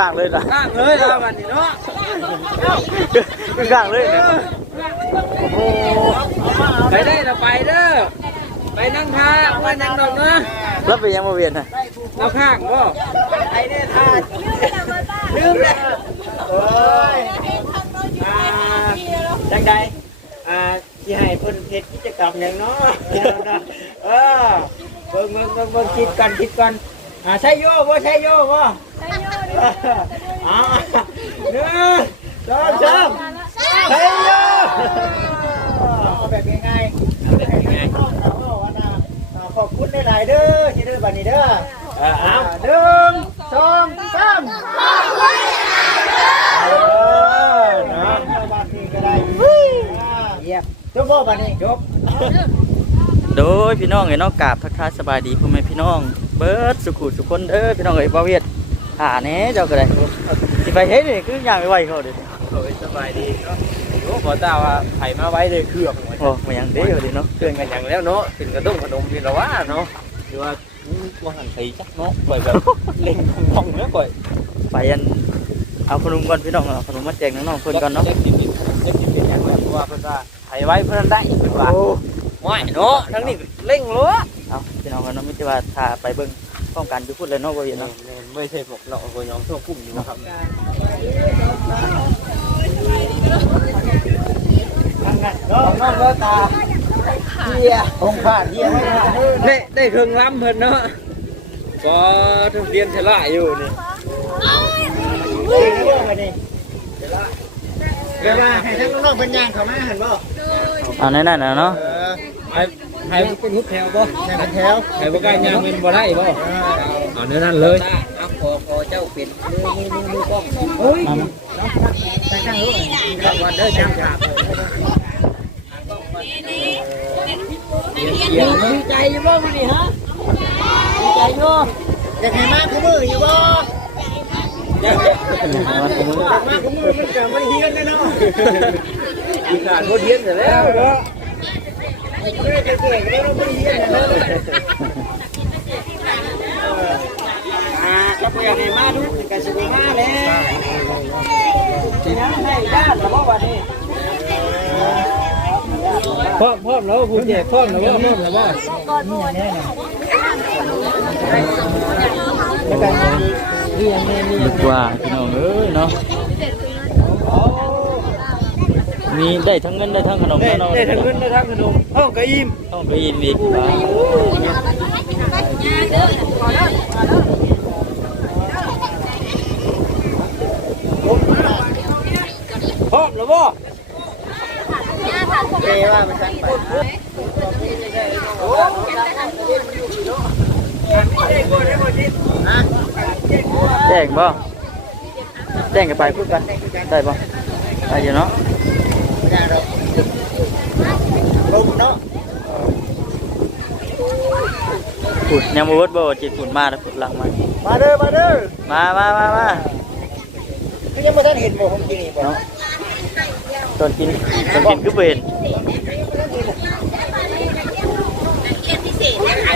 ข้างเลยนะข้างเลยเราวันนี้เนาะข้างเลยนะโอ้ไปได้เราไปเด้อไปนั่งท่าว่านั่งดอกเนาะแล้วไปยังมาเวียนน่ะเราข้างบ่ไอ้เนี่ยท่าลืมเลยโอ้ยอ่าจังใดอ่าที่ให้เพิ่นเฮ็ดกิจกรรมอย่างเนาะเออเบิ่งเบิ่งเบิ่งเบิ่งคิดกันคิดกันอ่าใช่โยบ่ใช่โยบ่ใช่โยดิ อ่าหนึ่งสองสามใช่โยเอาแบบง่ายๆเอแบบง่ายๆเอาว่านะอ่าขอบคุณหลายๆเด้อที่เด้อบัดนี้เด้ออ่าเอาหนึ่งสองสามเออนะบัดนี้ก็ได้อ่าเยี่ยมจบบ่บัดนี้จบโดยพี่น้องเอ้เน้องกราบทักทายสบายดีพ่อแม่พี่น้อง เบิร์ดสุขุสุคนเด้อพี่น้องเอ้บ่าวเวียด หาแหน่เจ้าก็ได้สิไปเฮ็ดนี่คืออย่างไวๆเขาเด้อโอ้ยสบายดีเนาะโอ้ขอตาว่าไผมาไว้เลยเครื่องโอ้มาอย่างเด้อเด้อเนาะเครื่องกันอย่างแล้วเนาะถึงกระด้งขนมนี่ละว่าเนาะหรือว่าว่าหันตีจักเนาะปล่อยแบบเล่งพองๆเนาะปล่อยไปอันเอาขนมก่อนพี่น้องเอาขนมมาแจกน้องๆเพิ่นก่อนเนาะเจ็บกินเจ็บกินเป็นอย่างไรเพราะว่าเพิ่นว่าไผไว้เพิ่นได้เพิ่นว่าไม่เนาะทั้งนี้เร่งรัวเอาพี่น้องกันเนาะไม่ใช่ว่าถ้าไปเบิ่งป้องกันอยู่พุ่นเลยเนาะบ่าวเวียดเนาะเนาะ ไม่ใช่พวกเราก็ยอมทั่วพุ่มอยู่นะครับทางนั้นเนาะน้องเนาะตาเฮียองค์พระเฮียให้มาเด้อได้ได้เครื่องล้ำเพิ่นเนาะก็ทุเรียนฉลาอยู่นี่เฮ้ยเรื่องอะไรนี่เดี๋ยวว่าให้ทั้งน้องๆเป็นย่างเข้ามาเห็นบ่เอาในนั้นน่ะเนาะเออให้ให้เป็นหุบแถวบ่ให้มันแถวให้บ่กล้าย่างเป็นบ่ได้บ่เอาเนื้อนั่นเลย เอาขอเจ้าเป็นมือมือมือกล้องโอ้ยน้องตั้งข้างรู้รางวัลเด้อจ้างขาดีใจอยู่บ่มื้อนี้ฮะดีใจอยู่อยากให้มาคู่มืออยู่บ่อยากมาคู่มืออยากมาคู่มือมันก็มันเฮียนเนาะอีการเทียนเสร็จแล้วเนาะเก่งเก่งแล้วเราไม่เฮียนเนาะอ่า ก็บ่อยากให้มาดูก็สิได้มาแล้วสินะให้ด้านแล้วบ่ว่านี่พร้อมพร้อมแล้วคุณเจพร้อมแล้วบ่พร้อมแล้วบ่นี่แน่น่ะแล้วกันนี่ยังมีมีนึกว่าพี่น้องเอ้ยเนาะมีได้ทั้งเงินได้ทั้งขนมได้ทั้งเงินได้ทั้งขนมเอ้าก็อิ่มต้องไปยินอีกว้าว พร้อมแล้ว บ่เรว่ามันสั่งไปแจ้งบ่แจ้งกันไปพูดกันได้บ่ได้อยู่เนาะไม่ได้หรอกลมเนาะฝุ่นยังบ่เบิดบ่จิตฝุ่นมาแล้วฝุ่นหลังมา มาเด้อมาเด้อมามามามาคือยังไม่ทันเห็นบ่ผมกินนี่บ่เนาะ ตอนกินตอนกินคือบ่เห็นไอ้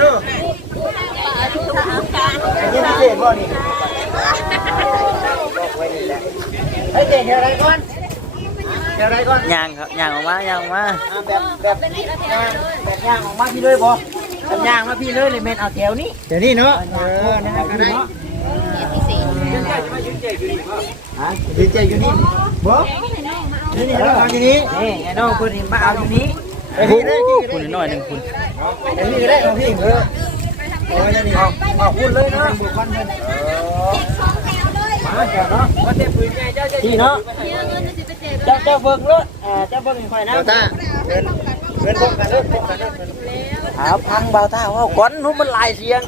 เด้อยังพิเศษบ่นี่เฮ้ยเก่งอะไรก่อนอะไรก่อนย่างครับย่างออกมาย่างออกมาแบบแบบย่างแบบย่างออกมาพี่เลยบ่ แบบย่างมาพี่เลยเลยเม็นเอาแถวนี้เดี๋ยวนี้เนาะเออนั่นก็ได้ฮะดีใจอยู่นี่บ่นี่นี่เราเอาอยู่นี่นี่ไอ้น้องคนนี้มาเอาอยู่นี่ไอ้นี่ได้ที่ฝุ่นนิดหน่อยหนึงฝุ่นไอ้นี่ได้ของพี่เออโอ้ยนี่เอาเอาพูดเลยเนาะบุคคลเพิ่นมาเจ้าเนาะว่าแต่ปืนใหญ่เจ้าจะพี่เนาะเจ้าเจ้าเบิ่งรถอ่าเจ้าเบิ่งให้ค่อยนะเบาตา เงินเงินพบกันเด้อพบกันเด้อหาพังเบาตาว่าก้อนนุ่มมันลายเสียง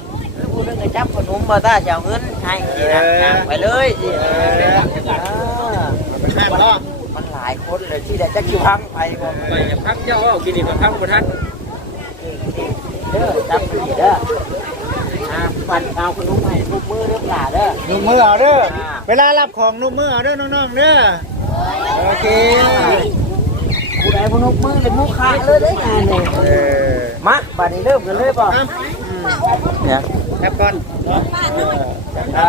พูดเรื่องไอ้จับขนนุ่มเบาตาจะเอาเงินให้สินะไปเลยสิเออมันเนาะมันหลายคนเลยที่ได้จักคิวพังไปก่อนไปพักเจ้าเอากินนี่กับพักบ่ทันเด้อจับอยู่นี่เด้ออ่าปั่นเอาขนนุ่มให้ลูกมือเด้อหล่าเด้อลูกมือเอาเด้อเวลารับของลูกมือเอาเด้อน้องๆเด้อโอเค ผู้ใดผู้นกมือเลยมุกขาเลยได้งานนี่เออมาบัดนี้เริ่มกันเลยป่ะเนี่ยแอปก่อนอ๋ออ๋อ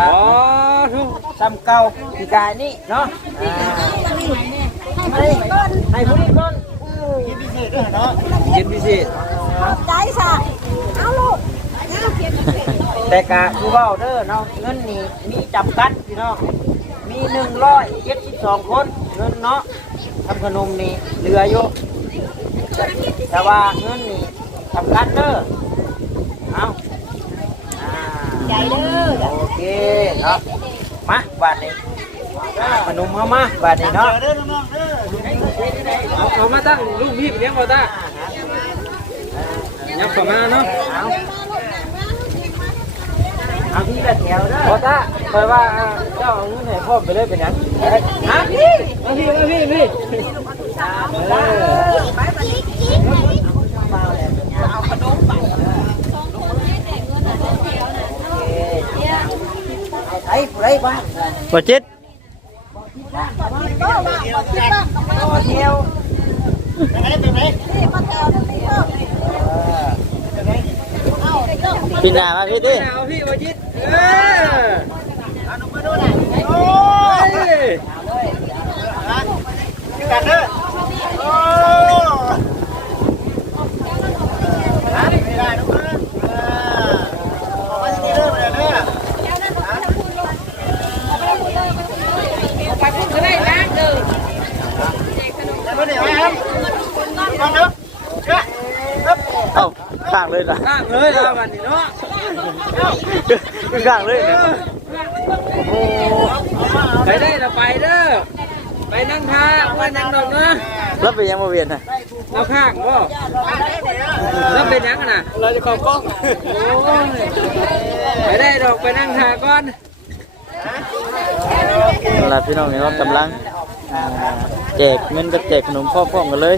ทุกซ้ำเก่าปีกายนี่เนาะอ่าให้ให้ผู้นี้ก่อนกินพิเศษด้วยเนาะกินพิเศษใจสะเอาลูกเอาเขียนแต่กะผู้เว้าเด้อเนาะเงินนี่มีจำกัดพี่น้องมีหนึ่งร้อยเจ็ดสิบสองคนเงินเนาะ ทำขนมนี่เหลืออยู่แต่ว่าเงินนี่จำกัดเด้อเอาอ่าใจเด้อโอเคเนาะมาบาทนี้ขนมเข้ามาบาทนี้เนาะเอาเอามาตั้งลูกพี่เลี้ยงบ่ตายับเข้ามาเนาะ เอาเอาพี่ละแถวเด้อพอตาคอยว่าเจ้าเอาเงินให้พ่อไปเลยเป็นหยังฮะพี่มาพี่มาพี่พี่เออไปมาดิกินเอาขนมไปสองคนให้แต่เงินแต่เดียวน่ะไอ้ผู้ใดบ้างบ่จิตก็ว่าบ่คิดบ้างก็มาต่อเที่ยวนี่มาแถวนี้เพิ่มเอาเจ้าพี่หน้ามาพี่ดิเอาพี่มาจิตเออโอ้ยกันเด้อโอ้ฮะไม่ได้นะเพื่อนเออมาที่นี่เด้อมาเด้อไปพูดก็ได้นะเด้อมาเนี่ยครับมา เด้อเชื่อครับเอ้าข้างเลยล่ะข้างเลยแล้ววันนี้เนาะ คือข้างเลยเนี่ยโอ้ไปได้ละไปเด้อ ไปนั่งท่าว่านั่งดอกเนาะแล้วไปยังบ่เวียนน่ะเอาข้างบ่แล้วเป็นยังน่ะเราจะขอบกล้องโอ้ยไปได้ดอกไปนั่งท่าก่อนนั่นล่ะพี่น้องนี่เนาะกำลังอ่าแจกเงินกับแจกขนมพร้อมๆกันเลย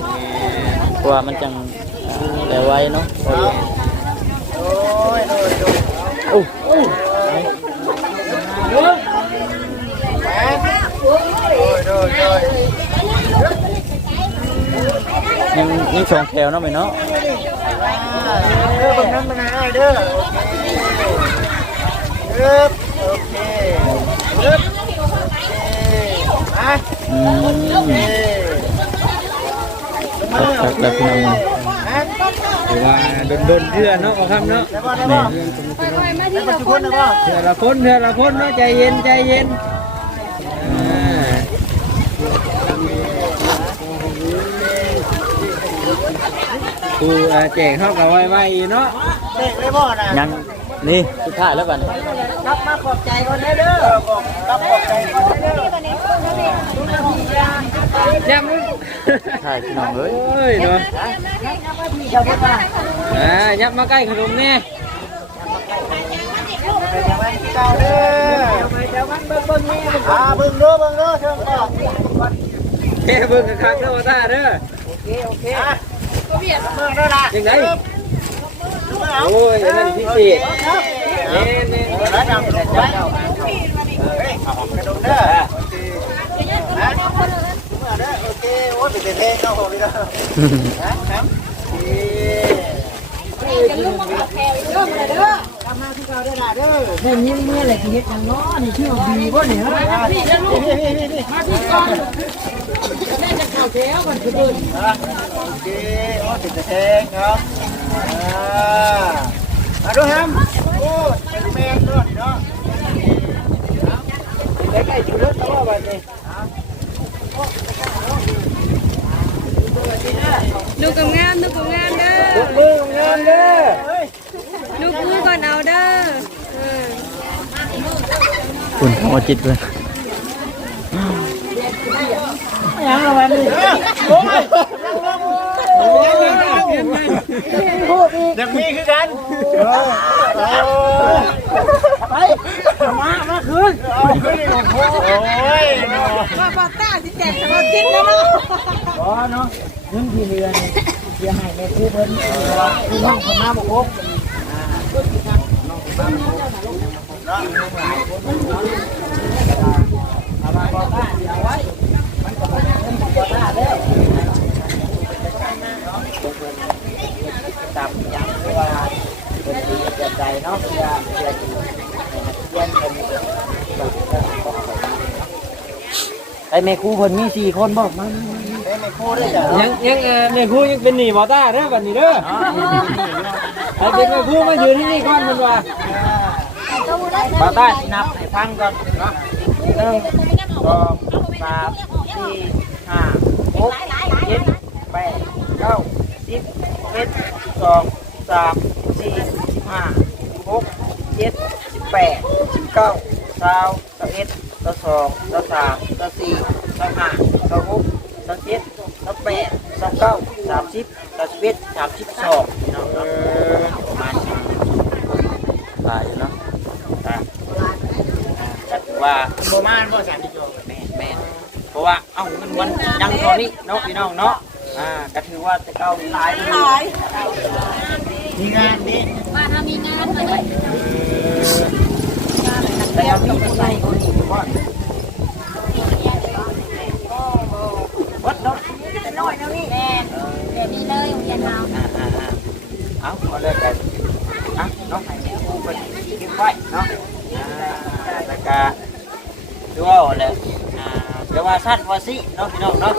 เพราะว่ามันจังอ่าแล้วไว้เนาะพอดีโอ้ยโดยโดย โอ้โอ้ โดยโดยโดย ยังยังสองแถวเนาะไหมเนาะเด้อบังนั้นมานาเด้อโอเคเด้อโอเคเด้อมาอืมเอ้ครับครับพี่น้องหรือว่าโดนๆเพื่อเนาะเอาคำเนาะได้บ่ได้บ่ได้บ่ทุกคนได้บ่เพื่อละคนเพื่อละคนเนาะใจเย็นใจเย็น กูเอ่อแจกเข้ากับไว้ๆเนาะเด็กได้บ่น่ะยังนี่สุดท้ายแล้วบัดนี้รับมาขอบใจก่อนเด้อรับขอบใจก่อนเด้อย้ำนึงใช่พี่น้องเอ้ยโอ้ยเนาะเจ้าบ่มาอ่ายับมาใกล้ขนมแน่เจ้าเด้อเจ้ามันเบิ่งเบิ่งนี่อ่าเบิ่งเด้อเบิ่งเด้อเชิญก่อนแค่เบิ่งคักๆเด้อว่าตาเด้อโอเคโอเคเบิ่งเด้อล่ะ ยังไงโอ้ยอันนั่นพิเศษแน่แน่ แล้วจำได้เจ้าเฮ้ยเอาของกระดมเด้อโอเคนะเด้อโอเคโอ้ยเป็นเพลงเข้าของนี่เด้อนะครับโอเค จะลุกมาแถวเด้อมาเด้อ ทำหน้าที่เราได้ล่ะเด้อ เฮ้ยยิ่งเมื่อไหร่ที่เฮ็ดจังเนาะนี่ชื่อว่าบีบ่เนี่ย พี่แล้วลูกพี่พี่พี่ มาที่ก่อนแม่จะเข้าแถวก่อนคือเดิน โอเคโอ้เป็นเพลงครับอ่ามาดูฮัมโอ้เป็นแมนด้วยเนาะใกล้ๆจุดเริ่มต้น อยกมืองานเด้อดูมือก่อนเอาเด้อเออคุณเอาจิตเลยยังละวันนี้โอ้ยยังมีคือกันไปมามาคืนเอาคืนโอ้ยเนาะมาบ่ต้าสิแจกสมาชิกแล้วเนาะอ๋อเนาะเงินที่เรือนเสียหายในคู่เพิ่นคือน้องคนมาบ่ครบเอามาบ่ต้าเดี๋ยวไว้มันก็บ่ได้มันก็บ่ได้แล้ว ของนตามย้ำว่าเป็นีจะใจเนาะเพื่อเพื่อเพื่อเป็นแองไอแม่ครูเพิ่นมีสี่คนบอกมาไแม่ครูได้ยังยังแม่ครูยังเป็นหนีบอต้าเด้อวันนี้เด้อไอเป็นแม่ครูมาอยู่ที่นี่ก่อนมันว่าบอต้านับให้ฟังก่อนหนึ่งสองสามสี่ห้าหก เอ็ดสิบสองสิบสามสิบสี่สิบห้าสิบหกสิบเจ็ดสิบแปดสิบเก้าสาวสิบเอ็ดสิบสองสิบสามสิบสี่สิบห้าสิบหกสิบเจ็ดสิบแปดสิบเก้าสามสิบสามสิบเอ็ดสามสิบสองเนาะประมาณนี้ตายเนาะก็ถือว่าประมาณบ่สามสิบโลแม่แม่เพราะว่าเอ้ามันวันยังตอนนี้เนาะพี่น้องเนาะ อ่าก็ถือว่าจะเก้าหลายหลายมีงานนี้บ้านเรามีงานมาเลยแต่เอามีไปใส่คนอีกบ่วัดเนาะแม่เดี๋ยวนี้เลยโรงเรียนเราอ่าอ่าอ่าเอาเอาเลยกันอะเนาะให้แม่ครูเป็นเก็บไว้เนาะอ่าแล้วก็ดูเอาแหละอ่าเดี๋ยวว่าสั้นว่าสิเนาะพี่น้องเนาะ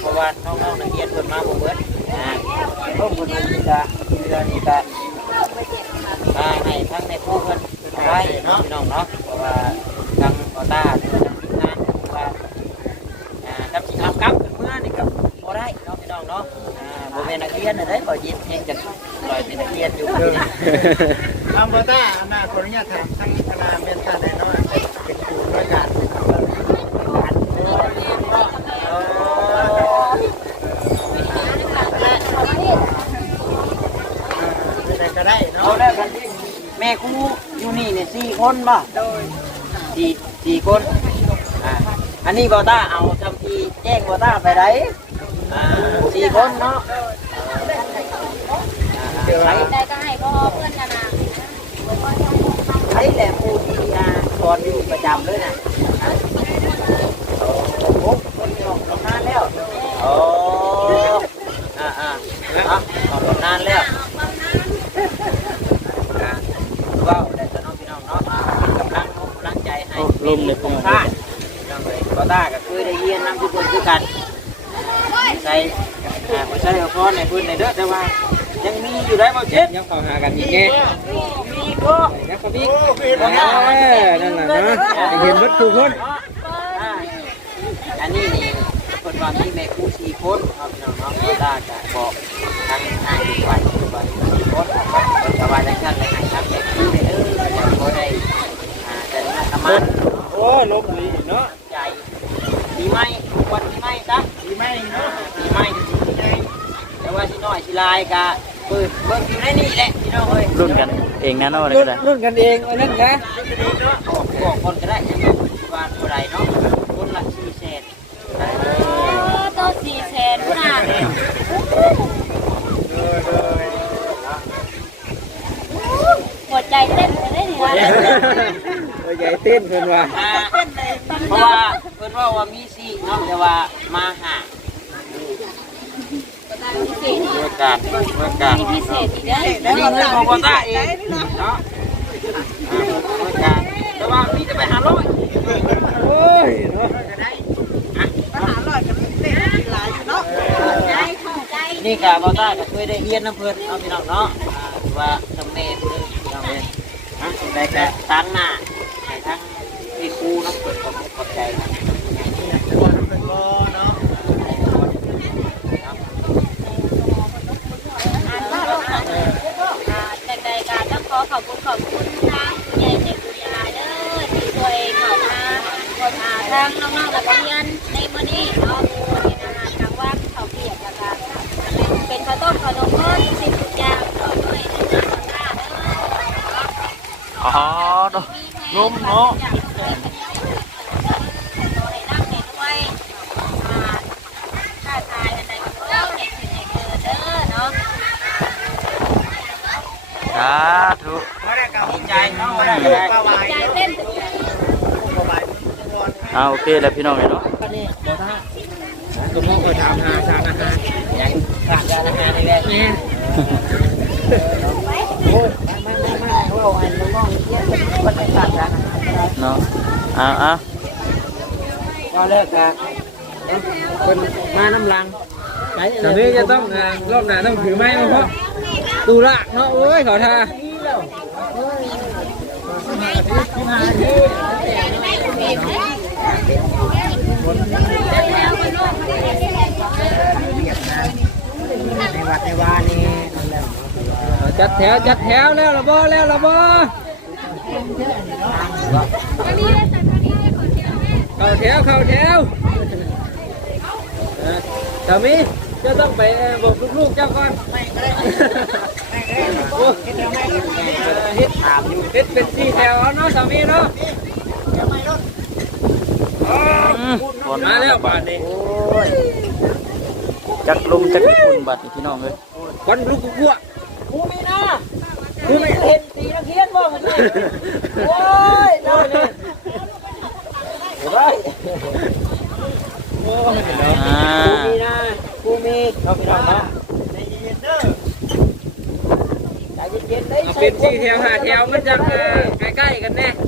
เพราะว่าน้องๆนักเรียนเพิ่นมาบ่เบิดอ่าเพิ่นเพิ่นนี่ก็เดือนนี้ก็อ่าให้ทั้งในผู้เพื่นไว้เนาะพี่น้องเนาะเพราะว่าทางออต้าหรือว่าทางทีมงานหรือว่าอ่ากับสิเอากลับเมื่อนี่ก็บ่ได้เนาะพี่น้องเนาะอ่าบ่เป็นนักเรียนน่ะได้บ่ยินเพียงจะปล่อยเป็นนักเรียนอยู่นี่อัมบต้าอำนาจขออนุญาตถามทั้งคณะเมนตาได้เนครูด้วยกัน เป็นก็ได้ เอา เนาะ แล้วกันแม่ครูอยู่ นี่เนี่ยสี่คนบ่สี่สี่คนอ่าอันนี้บอต้าเอาจำทีแจ้งบอต้าไปไหนอ่าสี่คนเนาะใช้ได้ก็ให้พ่อเพื่อนกันนะใช้แหลมปูที่อ่าสอนอยู่ประจำเลยนะอ่าโอ้โหคนที่ออกทำงานแล้วโอ้อ่าอ่าอะออกทำงานแล้วอ่าว้าวได้แต่น้องพี่น้องเนาะกำลังเอากำลังใจให้ โอ้ ลมเลยคุ้มค่าน้องเลยบอต้าก็คือได้เรียนนำทุกคนคือกันใส่อ่าไม่ใช่เอาพรในพื้นในเด้อแต่ว่า ยังมีอยู่ได้บ่เจ็ดยังเข้าหากันอีกแน่มีก็นะครับพี่โอ้พี่เออนั่นน่ะนะเห็นวัดครูคนอ่าอันนี้นี่คนว่ามีแม่ครูสี่คนครับพี่น้องเนาะบอต้าจะบอกทางนายทุกวันทุกวันสี่คนแต่ว่าในชั้นในไหนครับแม่ครูได้เออก็ได้อ่าจะได้ธรรมะโอ้ยลบลีเนาะใจปีใหม่วันปีใหม่จ้ะดีไหมเนาะปีใหม่จะสิไงแต่ว่าสิน้อยสิลายกะเปิดเบิ่งอยู่ในนี่แหละพี่น้องเอ้ยรุ่นกันเองนะเนาะอะไรรุ่ก็นได้รุ่นกันเองเอาเล่นกันบอกบอกคนก็ได้ยังว่าเท่าไหรเนาะคนละสี่แสนโต๊ะสี่แสนน่ะหัวใจเต้นไปได้เนี่ย โอ้ยใหญ่เต้นเพิ่นว่าอ่าเพราะว่าเพิ่นว่าว่ามีสี่เนาะแต่ว่ามาหาเมื่อการเมื่อการพิเศษอีกเด้อนี่เงินของบอต้าเองเนาะอ่าเมื่อการแต่ว่ามีแต่ไปหาร้อยโอ้ยเนาะนี่กะบอต้าก็เคยได้เรียนน้ำเพิ่นเอาพี่น้องเนาะอ่าถือว่าจำเนตเลยพี่น้องเลยฮะได้แต่ตั้งหน้าให้ทั้งพี่ครูเนาะเปิดความขอบใจนะ เป็นบ่เนาะ แต่ใดการต้ องขอขอบคุณขอบคุณทางใหญ่เด็กดุยาเด้อที่ช่วยเข้ามาคนอาทางน้องๆกับเรียนในมื้อนี้เนาะเป็นอาหารกลางวันข้าวเปียกแล้วก็เป็นข้าวต้มขนมเพิ่นสิ่งทุกอย่างเอาด้วยในน้ำตาเด้ออ๋อนุ่มเนาะ สาธุ บ่ได้กับ ดีใจเนาะบ่ได้ก็ได้ ปลาวายเนาะปลาวายนอน เอาโอเค แล้วพี่น้องเนาะก็นี่บอต้าก็มองก็ถามหาทาอาหารยังขาดการอาหารนี่แหละแม่โอ้ยมามามามาอ้บอกให้น้องเยอะคนในศาสนาเนาะเอาเอาก็เลิกกันคนมาน้ำลังตอนนี้จะต้องรอบหน้าต้องถือไม้มาเพราะตูละเนาะโอ้ยขอทาในวัดในวา จัดแถวจัดแถวแล้วละบ่แล้วละบ่เข้าแถวเข้าแถวสามีจะต้องไปบอกลูกๆเจ้าก่อนโอ้เฮ็ดถามอยู่เฮ็ดเป็นสี่แถวเนาะสามีเนาะ อืมฝนมาแล้วบาทนี้จักลมจักฝุ่นบัดนี่พี่น้องเอ้ยควันลูกกัวกูมีนะกูไม่เห็นตีนักเรียนบ่มันเลยโอ้ยน้อยนี่เฮ้ยอ่ากูมีนะกูมีเราไปทำนะใจเย็นๆเด้อใจเย็นๆเด้อเอาเป็นสี่แถวห้าแถวมันจะเอ่อใกล้ๆกันแน่ว่านั้น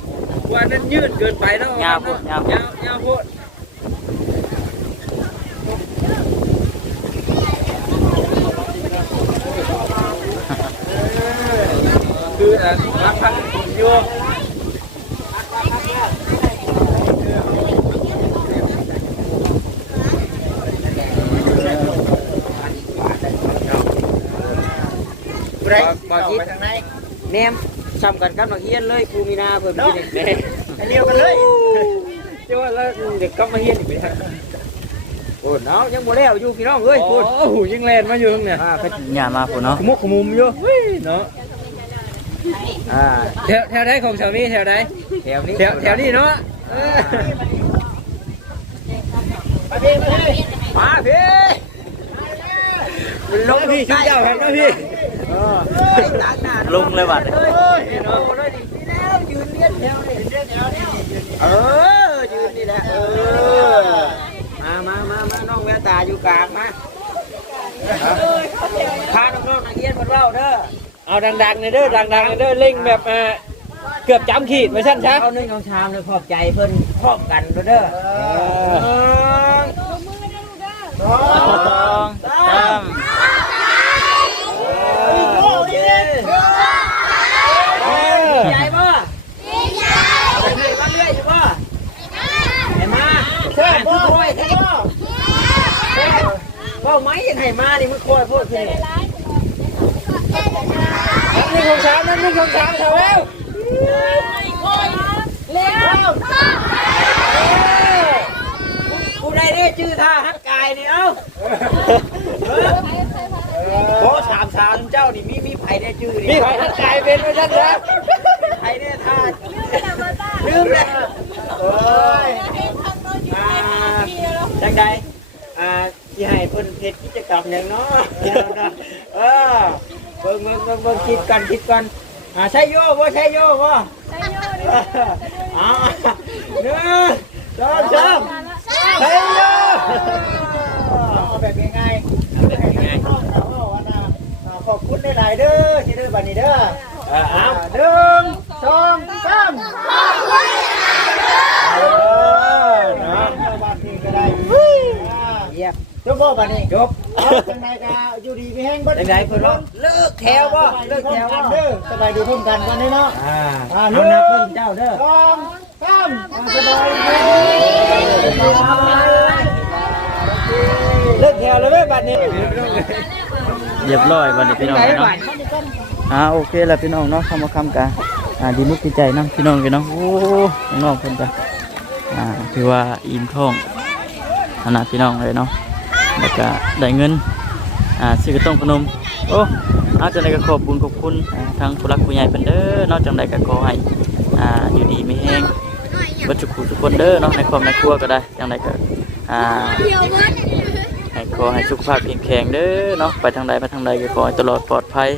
ยืดเกินไปเนาะยาวพุ่นยาวพุ่นยาวยาวโพดคืออะรักพักอยู่ไรบอกคิดทางไหนแนมซ้ำกันกับนักเรียนเลยกูมีนาเพิ่มกินแน่อันเดียวกันเลยเจ้าว่าแล้วเด็กก็มาเฮียนอีกไหมฮะโอ้เนาะยังบ่แล้วอยู่พี่น้องเอ้ยพูดโอ้โหยังแลนมาอยู่ตรงเนี่ยอ่าหญ้ามาพุ่นเนาะขมุกขมุมอยู่เฮ้ยเนาะอ่าแถวแถวไหนของแถวนี้แถวไหนแถวนี้แถวแถวนี้เนาะเออมาพี่มาพี่ลงพี่ชุดเจ้าครับนะพี่เออตักหน้าลงเลยบัดนี่เอ้ยเนาะเลยดิแล้วยืน เลียนแถวนี่เลียนแถวนี่เออยืนนี่แหละเออมามามามาน้องแววตาอยู่กลางมาพาน้องๆนักเรียนมาเล่าเด้อเอาดังๆเลยเด้อดังๆเลยเด้อเล่งแบบอ่าเกือบจำขีดไว้ชั้นช้าเอาหนึ่งของชามเลยขอบใจเพิ่นพร้อมกันเด้อสองสาม โอ้ยใหญ่ป่ะใหญ่ป่ะเรื่อยอยู่ป่ะเห็นมาเชิญพ่อพ่อพ่อ ก็ไม้ยังไงมาดิมึงคอยพูดสิหนึ่งของสามนั่นหนึ่งของสามแถวแล้วกูได้ได้ชื่อท่าฮักกายนี่เอ้าโอ้สามสามเจ้านี่มีมีไผ่ได้ชื่อนี่พี่ไผ่ทัดกายเป็นไว้ชั้นช้าไผ่ได้ท่าลืมเลยเอ้ยอ่าจังใดอ่าที่ให้เพิ่นเฮ็ดกิจกรรมอย่างเนาะเออเบิ่งเบิ่งเบิ่งเบิ่งคิดกันคิดกันอ่าใช่โยบ่ใช่โยบ่อ่าหนึ่งสองสามใช่โยเอาแบบง่ายๆแบบง่ายๆขอบคุณหลายๆเด้อที่เด้อบัดนี้เด้อเอาหนึ่งสองสามเออเนาะบัดนี้ก็ได้เยี่ยม จบบ่บัดนี้จบจังไดก็อยู่ดีมีแฮงบ่จังไดเพิ่นว่าเลิกแถวบ่เลิกแถวบ่เด้อสบายดีพร้อมกันกันเนาะอ่าเอานับเพิ่นเจ้าเด้อสองสามสบายดีเลิกแถวแล้วเว้ยบัดนี้เรียบร้อยบัดนี้พี่น้องเอ้ยเนาะอ่าโอเคแล้วพี่น้องเนาะคำว่าคำกันอ่าดีมุกดีใจนํพี่น้องกันเนาะโอ้น้องๆเพิ่นจ้ะอ่าถือว่าอิ่มท้องขนาดพี่น้องเลยเนาะ แล้วก็ได้เงินอ่าซื้อกระต้งพนมโอ้เอาจังไดก็ขอบคุณขอบคุณทางผู้รักผู้ใหญ่เพิ่นเด้อนาะจังไดก็ขอให้อ่าอยู่ดีมีแฮงเบ่ทุกผู้ทุกคนเด้อเนาะในครอบในครัวก็ได้จังไดก็อ่าให้ขอให้สุขภาพแข็งแรงเด้อเนาะไปทางใดไปทางใดก็ขอให้ตลอดปลอดภัย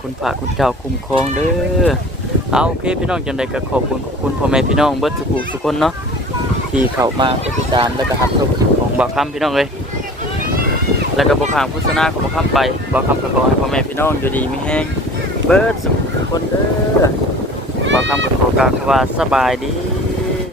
คุณพระคุณเจ้าคุ้มครองเด้อเอาโอเคพี่น้องจังใดก็ขอบคุณขอบคุณพ่อแม่พี่น้องเบิดทุกผู้ทุกคนเนาะที่เข้ามาติดตามแล้วก็รับชมของบ่าวคำพี่น้องเลย แล้วก็บอกขามโฆษณาของบกข้ามไปบอกคำขามขอให้พ่อแม่พี่น้องอยู่ดีไม่แห้งเบิร์ดสุขคนเด้อบอกคำขามขอการว่าสบายดี